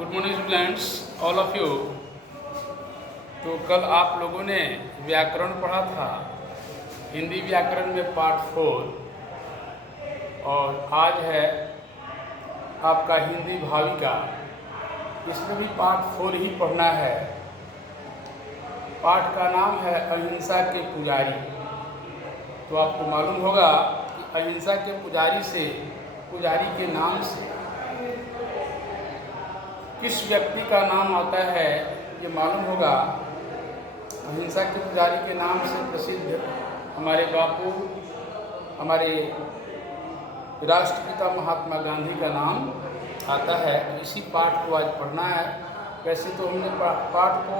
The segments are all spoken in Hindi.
Good morning students, all of you. तो कल आप लोगों ने व्याकरण पढ़ा था, हिंदी व्याकरण में पार्ट 4, और आज है आपका हिंदी भाविका। इसमें भी पार्ट 4 ही पढ़ना है। पाठ का नाम है अहिंसा के पुजारी। तो आपको मालूम होगा कि अहिंसा के पुजारी के नाम से किस व्यक्ति का नाम आता है ये मालूम होगा। अहिंसा के पुजारी के नाम से प्रसिद्ध हमारे बापू, हमारे राष्ट्रपिता महात्मा गांधी का नाम आता है। इसी पाठ को आज पढ़ना है। वैसे तो हमने पाठ को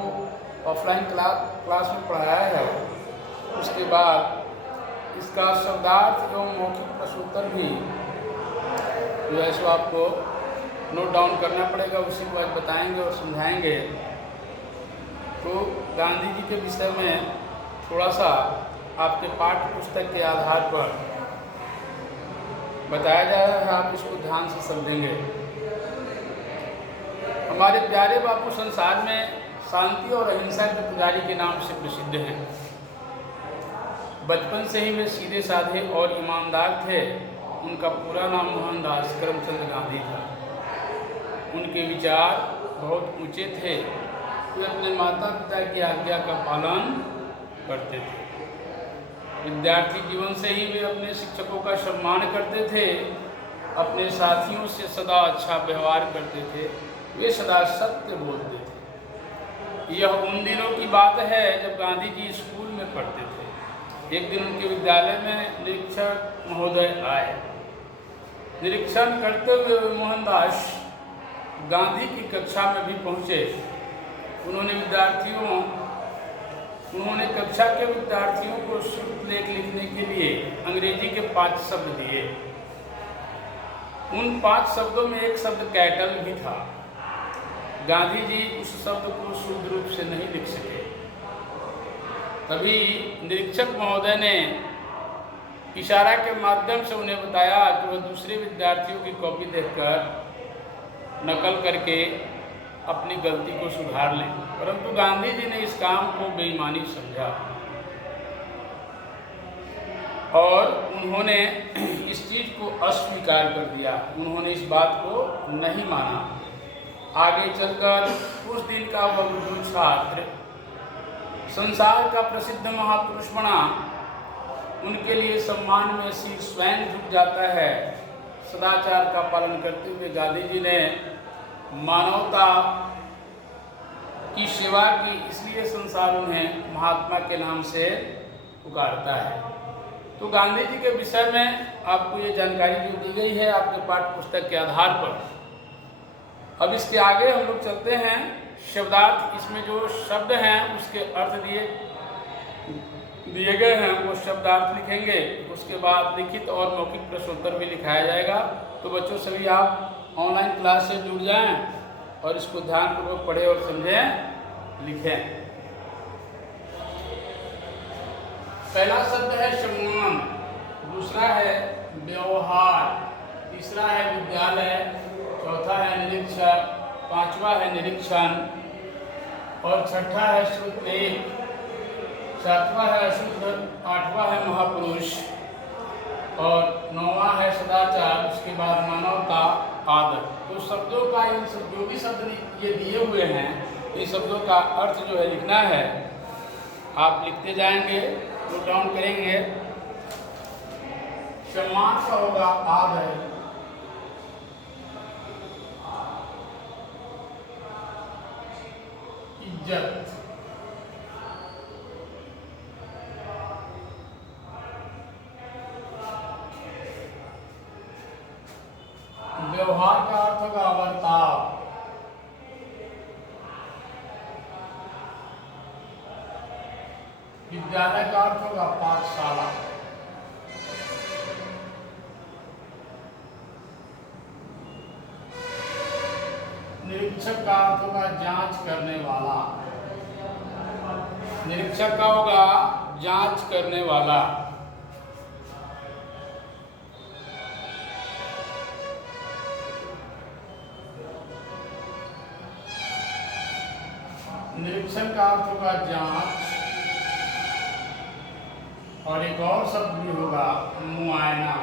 ऑफलाइन क्लास में पढ़ाया है। उसके बाद इसका शब्दार्थ एवं मौखिक प्रश्नोत्तर भी जो है सो आपको नोट डाउन करना पड़ेगा। उसी को आज बताएंगे और समझाएंगे। तो गांधी जी के विषय में थोड़ा सा आपके पाठ्य पुस्तक के आधार पर बताया जा रहा है, आप इसको ध्यान से समझेंगे। हमारे प्यारे बापू संसार में शांति और अहिंसा के पुजारी के नाम से प्रसिद्ध हैं। बचपन से ही वे सीधे साधे और ईमानदार थे। उनका पूरा नाम मोहनदास करमचंद गांधी था। उनके विचार बहुत ऊंचे थे। वे अपने माता पिता की आज्ञा का पालन करते थे। विद्यार्थी जीवन से ही वे अपने शिक्षकों का सम्मान करते थे। अपने साथियों से सदा अच्छा व्यवहार करते थे। वे सदा सत्य बोलते थे। यह उन दिनों की बात है जब गांधी जी स्कूल में पढ़ते थे। एक दिन उनके विद्यालय में निरीक्षक महोदय आए। निरीक्षण करते हुए मोहनदास गांधी की कक्षा में भी पहुँचे। उन्होंने कक्षा के विद्यार्थियों को शुभ लेख लिखने के लिए अंग्रेजी के 5 शब्द दिए। उन 5 शब्दों में एक शब्द कैटल भी था। गांधी जी उस शब्द को शुद्ध रूप से नहीं लिख सके। तभी निरीक्षक महोदय ने इशारा के माध्यम से उन्हें बताया कि वह दूसरे विद्यार्थियों की कॉपी देखकर नकल करके अपनी गलती को सुधार लें। परंतु गांधी जी ने इस काम को बेईमानी समझा और उन्होंने इस चीज़ को अस्वीकार कर दिया। उन्होंने इस बात को नहीं माना। आगे चलकर उस दिन का वह बुजुर्ग छात्र संसार का प्रसिद्ध महापुरुष बना। उनके लिए सम्मान में सिर स्वयं झुक जाता है। सदाचार का पालन करते हुए गांधी जी ने मानवता की सेवा की, इसलिए संसार उन्हें महात्मा के नाम से पुकारता है। तो गांधी जी के विषय में आपको ये जानकारी जो दी गई है आपके पाठ्य पुस्तक के आधार पर। अब इसके आगे हम लोग चलते हैं। शब्दार्थ, इसमें जो शब्द हैं उसके अर्थ दिए गए हैं, वो शब्दार्थ लिखेंगे। उसके बाद लिखित और मौखिक प्रश्नोत्तर भी लिखाया जाएगा। तो बच्चों सभी आप ऑनलाइन क्लास से जुड़ जाएं और इसको ध्यानपूर्वक पढ़ें और समझें, लिखें। पहला शब्द है सम्मान, दूसरा है व्यवहार, तीसरा है विद्यालय, चौथा है निरीक्षक, पांचवा है निरीक्षण और छठा है शुद्ध एक, सातवां है अशुद्ध, आठवां है महापुरुष और नौवां है सदाचार। उसके बाद मानवता, आदर। तो शब्दों का इन सब जो भी शब्द ये दिए हुए हैं, इन शब्दों का अर्थ जो है लिखना है। आप लिखते जाएंगे, नोट डाउन करेंगे। सम्मान का होगा आदर, इज्जत, व्यवहार का अर्थ होगा बर्ताव, विद्यालय का अर्थ होगा पाठशाला, निरीक्षक का अर्थ होगा जांच करने वाला, निरीक्षक का होगा जांच करने वाला। निरीक्षण का अर्थ होगा जांच, और एक और शब्द भी होगा मुआयना।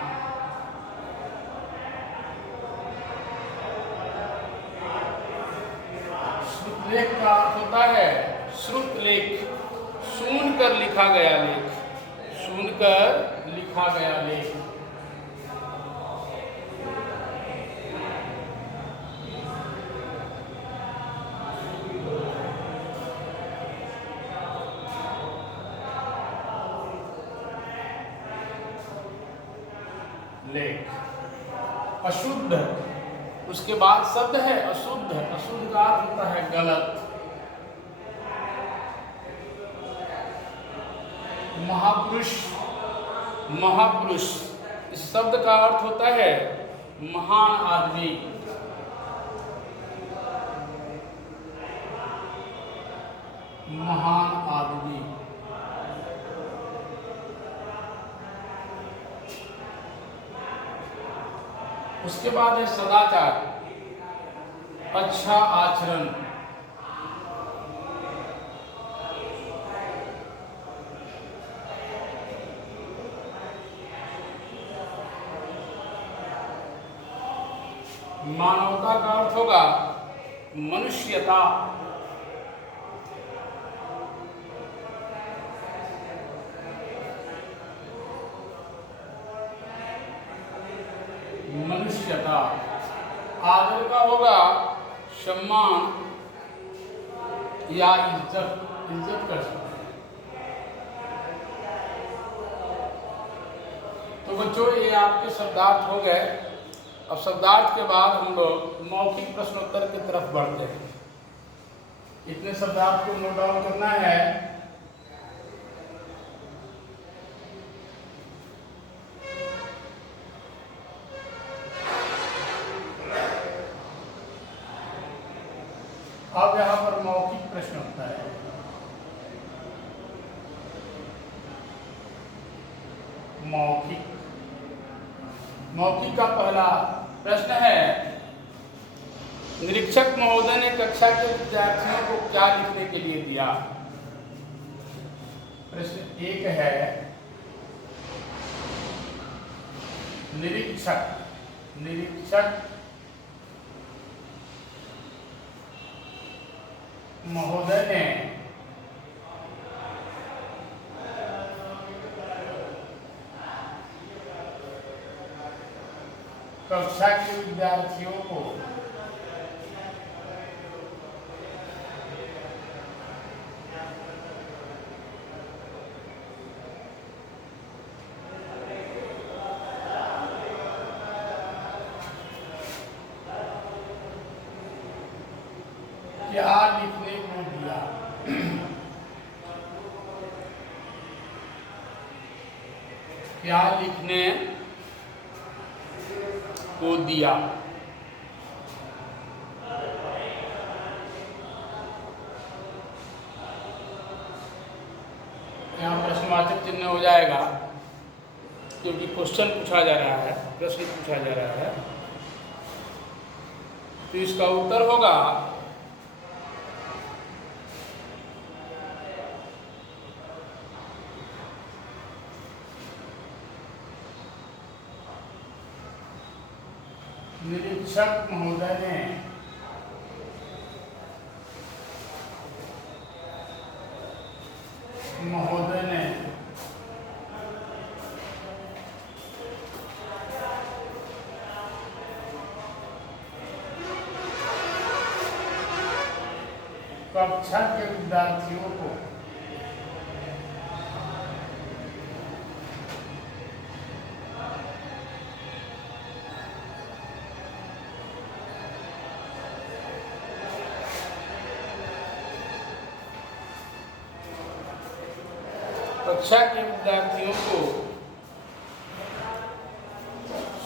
श्रुतलेख का अर्थ होता है श्रुतलेख, सुनकर लिखा गया लेख, सुनकर लिखा गया लेख। लेख। अशुद्ध, उसके बाद शब्द है अशुद्ध, अशुद्ध का अर्थ होता है गलत। महापुरुष, महापुरुष इस शब्द का अर्थ होता है महान आदमी। महान आदमी। उसके बाद है सदाचार, अच्छा आचरण। मानवता का अर्थ होगा मनुष्यता। मनुष्यता। आदर का होगा सम्मान या इज्जत, इज्जत कर सकते हैं। तो बच्चों ये आपके शब्दार्थ हो गए। अब शब्दार्थ के बाद हम लोग मौखिक प्रश्नोत्तर की तरफ बढ़ते हैं। इतने शब्दार्थ को नोट डाउन करना है। अब यहाँ पर मौखिक प्रश्न होता है। मौखिक, मौखिक का पहला प्रश्न है, निरीक्षक महोदय ने कक्षा के विद्यार्थियों को क्या लिखने के लिए दिया? प्रश्न एक है, निरीक्षक, निरीक्षक महोदय ने कक्षा के विद्यार्थियों को क्या लिखने को दिया? क्या लिखने को दिया? यहाँ प्रश्नवाचक चिन्ह हो जाएगा क्योंकि क्वेश्चन पूछा जा रहा है, प्रश्न पूछा जा रहा है। तो इसका उत्तर होगा निरीक्षक महोदय ने कक्षा के विद्यार्थियों को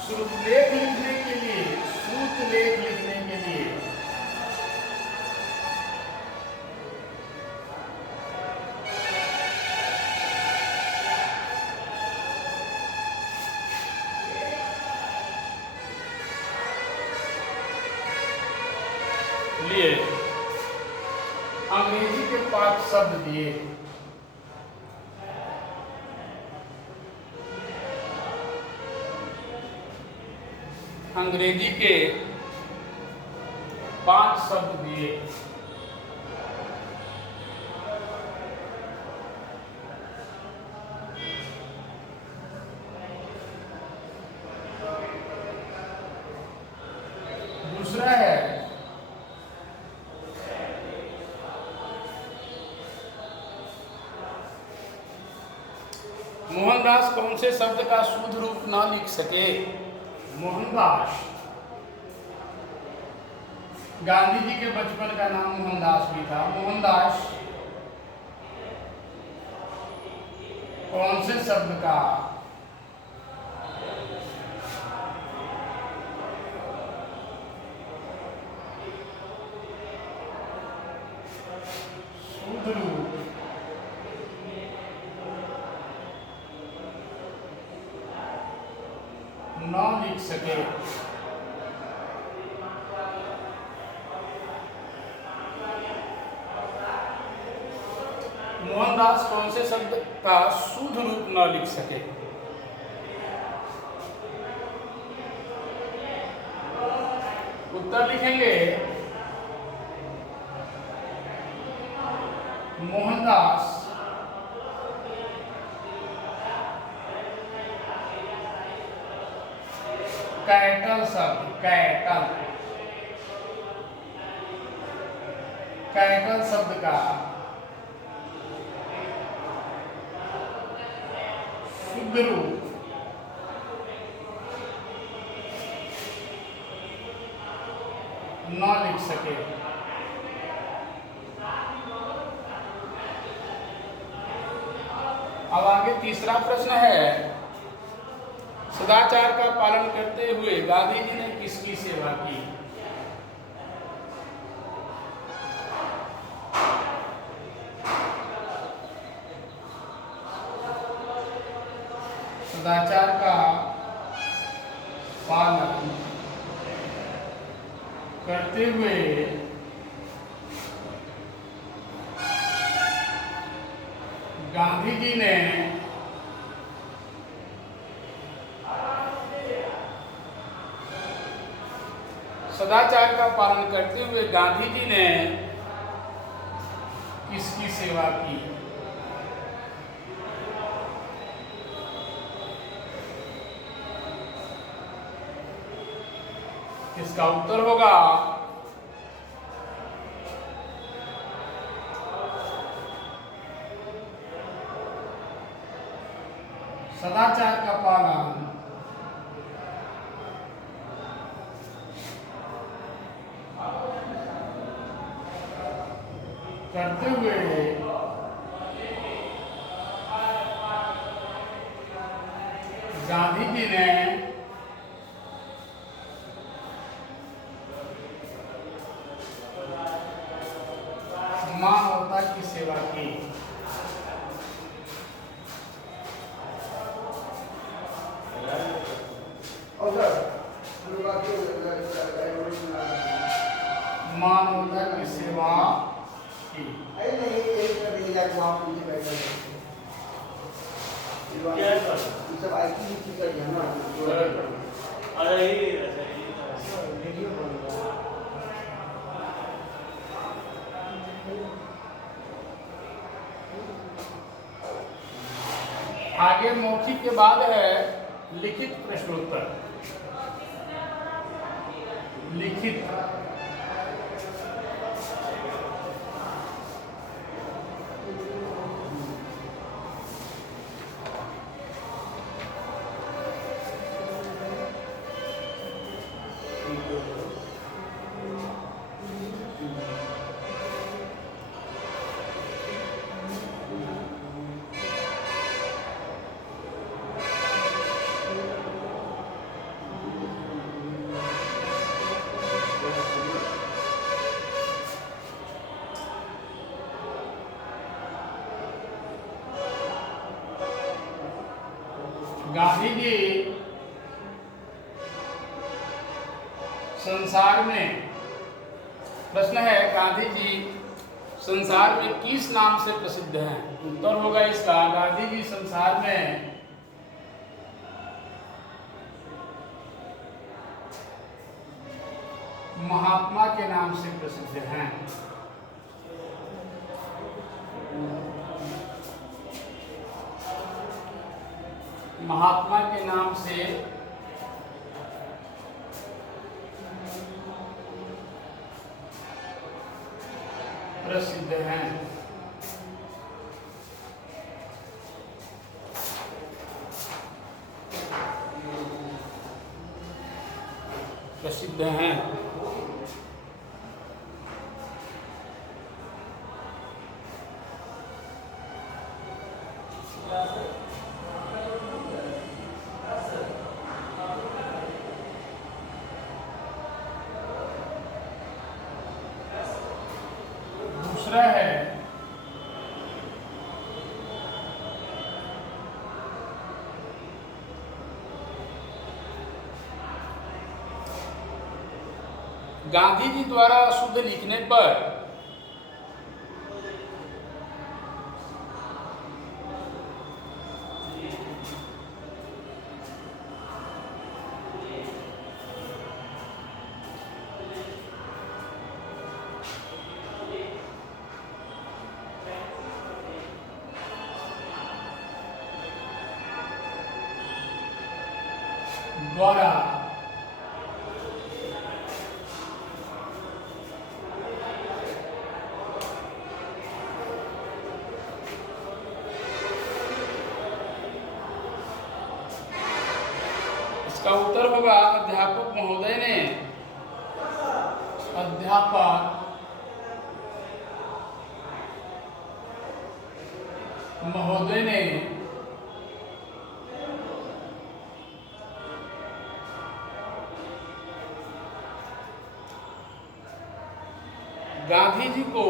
श्रुतलेख लिखने के लिए, श्रुतलेख लिखने के लिए अंग्रेजी के 5 शब्द दिए। अंग्रेजी के 5 शब्द दिए। दूसरा है मोहनदास कौन से शब्द का शुद्ध रूप ना लिख सके? मोहनदास, गांधी जी के बचपन का नाम मोहनदास भी था। मोहनदास कौन से शब्द का शुद्ध रूप ना लिख सके? मोहनदास कौन से शब्द का शुद्ध रूप न लिख सके? उत्तर लिखेंगे मोहनदास कैटल शब्द, कैटल शब्द का शुद्ध रूप न लिख सके। अब आगे तीसरा प्रश्न है, सदाचार का पालन करते हुए गांधी जी ने किसकी सेवा की? सदाचार का पालन करते हुए गांधी जी ने सदाचार का पालन करते हुए गांधी जी ने किसकी सेवा की? इसका उत्तर होगा सदाचार का पालन करते हुए गांधी जी ने मानवता की सेवा की। मानवता की सेवा की। आगे मौखिक के बाद है लिखित प्रश्नोत्तर। लिखित गांधी जी संसार में, प्रश्न है गांधी जी संसार में किस नाम से प्रसिद्ध हैं? उत्तर होगा इसका, गांधी जी संसार में महात्मा के नाम से प्रसिद्ध हैं। महात्मा के नाम से प्रसिद्ध हैं। प्रसिद्ध हैं। दूसरा है गांधी जी द्वारा शुद्ध लिखने पर द्वारा इसका उत्तर होगा अध्यापक महोदय ने गांधी जी को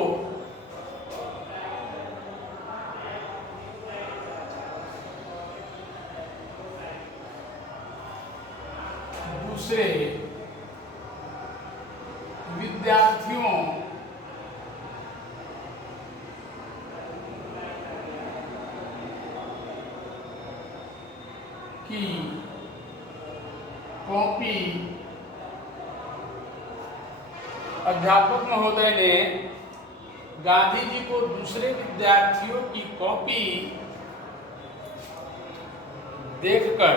दूसरे विद्यार्थियों की कॉपी अध्यापक महोदय ने गांधी जी को दूसरे विद्यार्थियों की कॉपी देखकर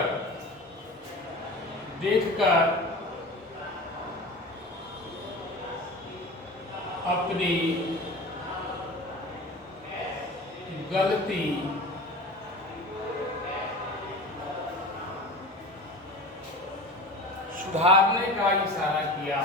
अपनी गलती सुधारने का इशारा किया।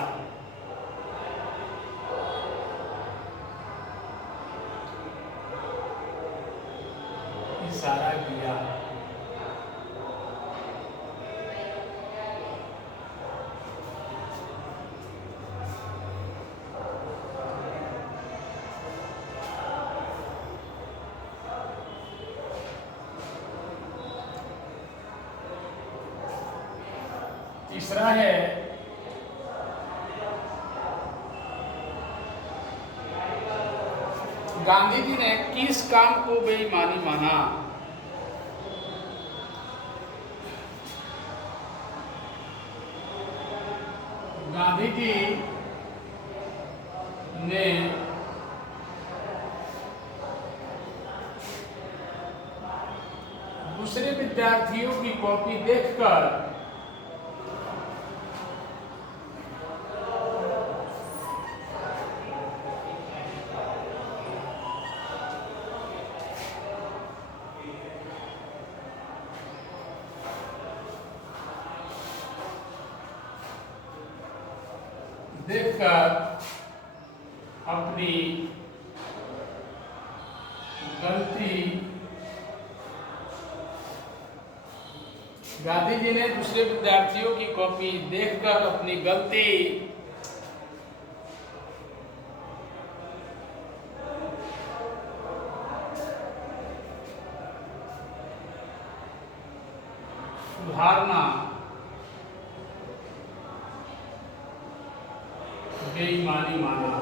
तीसरा है गांधी जी ने किस काम को बेईमानी माना? गांधी जी ने दूसरे विद्यार्थियों की कॉपी देखकर अपनी गलती गांधी जी ने दूसरे विद्यार्थियों की कॉपी देखकर अपनी गलती सुधारना बेईमानी माना।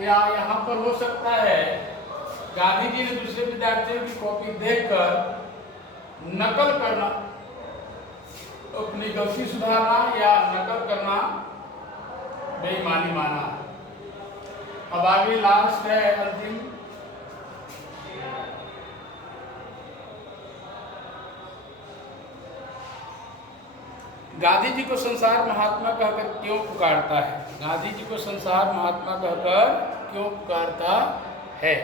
या यहाँ पर हो सकता है गांधी जी ने दूसरे विद्यार्थियों की कॉपी देखकर नकल करना, अपनी गलती सुधारना या नकल करना बेईमानी माना। अब आगे लास्ट है अंतिम, गांधी जी को संसार महात्मा कहकर क्यों पुकारता है? गांधी जी को संसार महात्मा कहकर क्यों पुकारता है?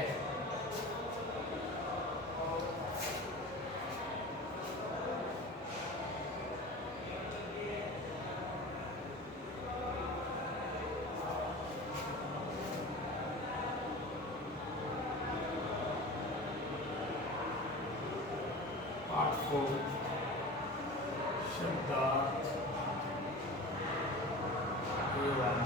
शब्दार्थ एवं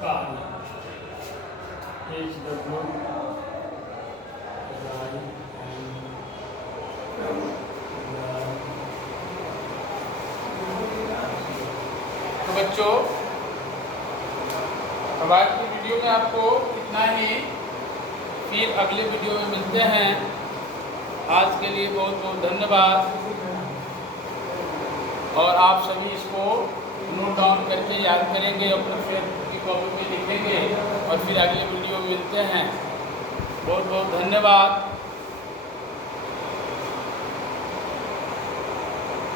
कार्य तो बच्चों, अब आज की वीडियो में आपको इतना ही, फिर अगले वीडियो में मिलते हैं। आज के लिए बहुत बहुत धन्यवाद, और आप सभी इसको नोट डाउन करके याद करेंगे और फिर की कॉपी में लिखेंगे, और फिर अगले वीडियो में मिलते हैं। बहुत बहुत धन्यवाद।